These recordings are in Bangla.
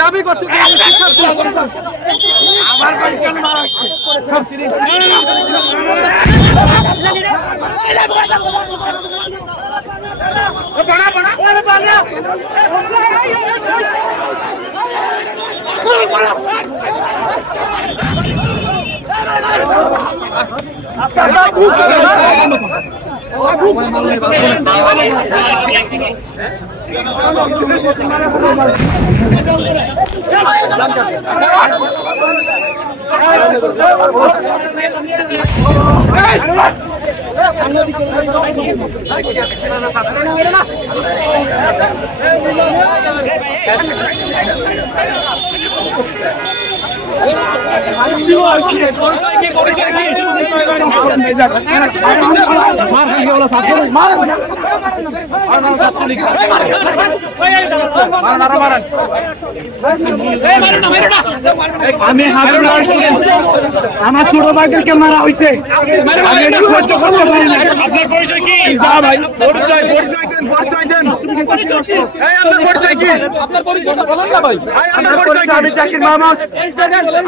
দাবি করছে আমি আমার ছোট ভাইদেরকে মারা হয়েছে। আপনার পরিচয় কি? ভাই পরিচয় দেন, পরিচয় দেন। আপনার পরিচয় কি? আপনার পরিচয়টা বলেন না ভাই। আমি জাকির মাহমুদ,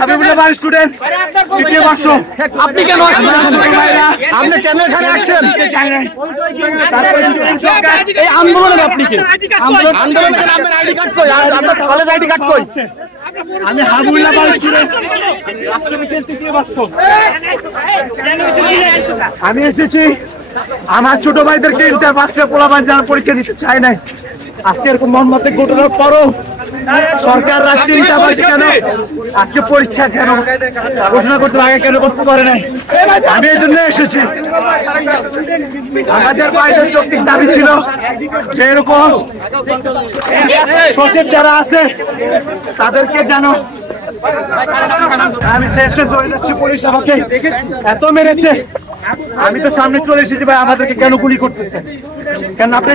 হাবিবুল্লাহ স্টুডেন্ট, দ্বিতীয় বর্ষ। আপনি কেন আসছেন? আপনি কেন এখানে আসছেন? এই আন্দোলনে আপনি কি? আন্দোলনে কেন? আপনার আইডি কার্ড কই? আপনার কলেজ আইডি কার্ড কই? আমি হাবিবুল্লাহ স্টুডেন্ট, তৃতীয় বর্ষ। আমি এসেছি আমার ছোট ভাইদেরকে ইন্টার পাসে পোলাপান যারা পরীক্ষা দিতে চায় নাই। আজকে এরকম মর্মান্তিক ঘটনার পরও সরকার রাত ৩টা বাজে কেন আজকে পরীক্ষা কেন ঘোষণা করতে আগে কেন করতে পারে নাই? আমি এই জন্য এসেছি। আমাদের ভাইদের যৌক্তিক দাবি ছিল যে এরকম সচিব যারা আছে তাদেরকে যেন, আমি শেষে চলে যাচ্ছি, পুলিশ আমাকে এত মেরেছে, আমি তো সামনে চলে এসেছি ভাই, আমাদেরকে কেন গুলি করতেছে? কেন আপনি